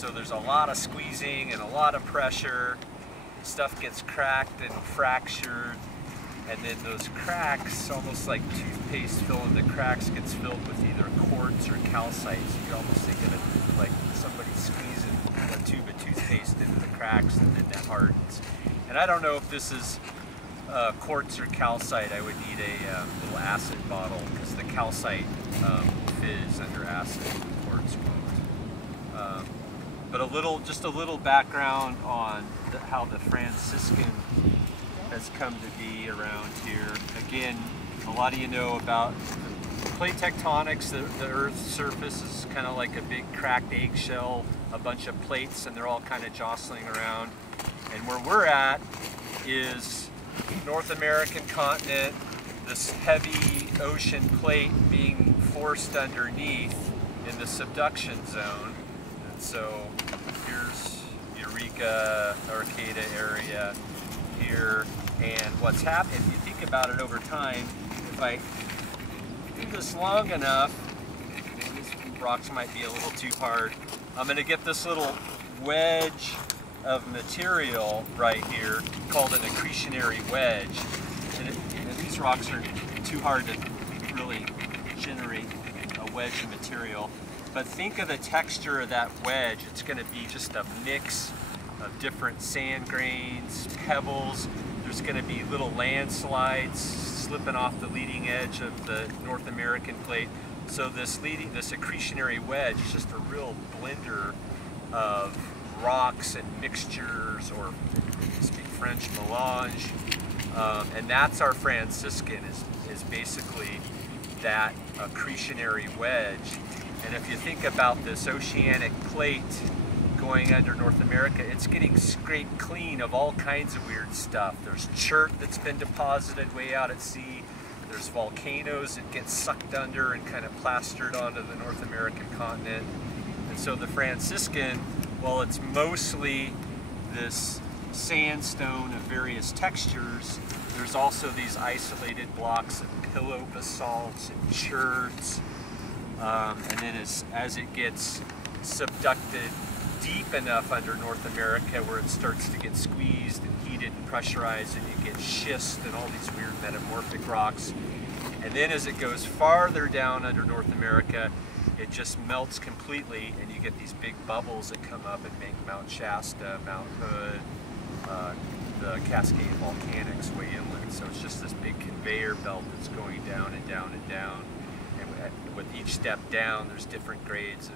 So there's a lot of squeezing and a lot of pressure. Stuff gets cracked and fractured, and then those cracks, almost like toothpaste filling the cracks, gets filled with either quartz or calcite. So you're almost thinking of like somebody squeezing a tube of toothpaste into the cracks, and then that hardens. And I don't know if this is quartz or calcite. I would need a little acid bottle, because the calcite fizz under acid, the quartz won't. But just a little background on how the Franciscan has come to be around here. Again, a lot of you know about plate tectonics. The Earth's surface is kind of like a big cracked eggshell, a bunch of plates, and they're all kind of jostling around. And where we're at is North American continent, this heavy ocean plate being forced underneath in the subduction zone. And so here's Eureka, Arcata area here, and what's happened, if you think about it over time, if I do this long enough, these rocks might be a little too hard, I'm going to get this little wedge of material right here called an accretionary wedge. And these rocks are too hard to really generate a wedge of material. But think of the texture of that wedge. It's going to be just a mix of different sand grains, pebbles. There's going to be little landslides slipping off the leading edge of the North American plate. So this accretionary wedge is just a real blender of rocks and mixtures, or if you speak French, melange. And that's our Franciscan, is basically that accretionary wedge. And if you think about this oceanic plate going under North America, it's getting scraped clean of all kinds of weird stuff. There's chert that's been deposited way out at sea. There's volcanoes that get sucked under and kind of plastered onto the North American continent. And so the Franciscan, well, it's mostly this sandstone of various textures. There's also these isolated blocks of pillow basalts and cherts. And then as it gets subducted deep enough under North America where it starts to get squeezed and heated and pressurized, and you get schist and all these weird metamorphic rocks. And then as it goes farther down under North America, it just melts completely, and you get these big bubbles that come up and make Mount Shasta, Mount Hood, the Cascade Volcanics way inland. So it's just this big conveyor belt that's going down and down and down. And with each step down, there's different grades of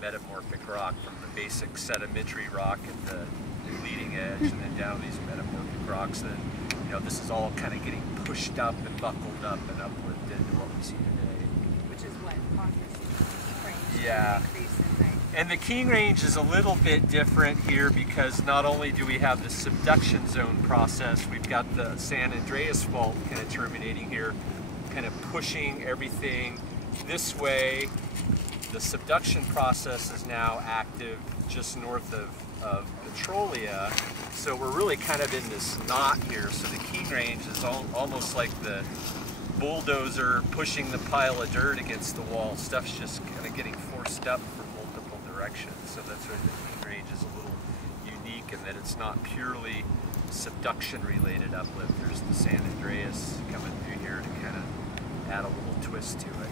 metamorphic rock, from the basic sedimentary rock at the leading edge, and then down these metamorphic rocks. And you know, this is all kind of getting pushed up and buckled up and uplifted to what we see today. Which is what causes the yeah. And the King Range is a little bit different here, because not only do we have the subduction zone process, we've got the San Andreas Fault kind of terminating here, kind of pushing everything this way. The subduction process is now active just north of Petrolia, so we're really kind of in this knot here. So the King Range is almost like the bulldozer pushing the pile of dirt against the wall. Stuff's just kind of getting forced up from multiple directions. So that's why the King Range is a little unique in that it's not purely subduction related uplift. There's the San Andreas coming through here to kind of add a little twist to it.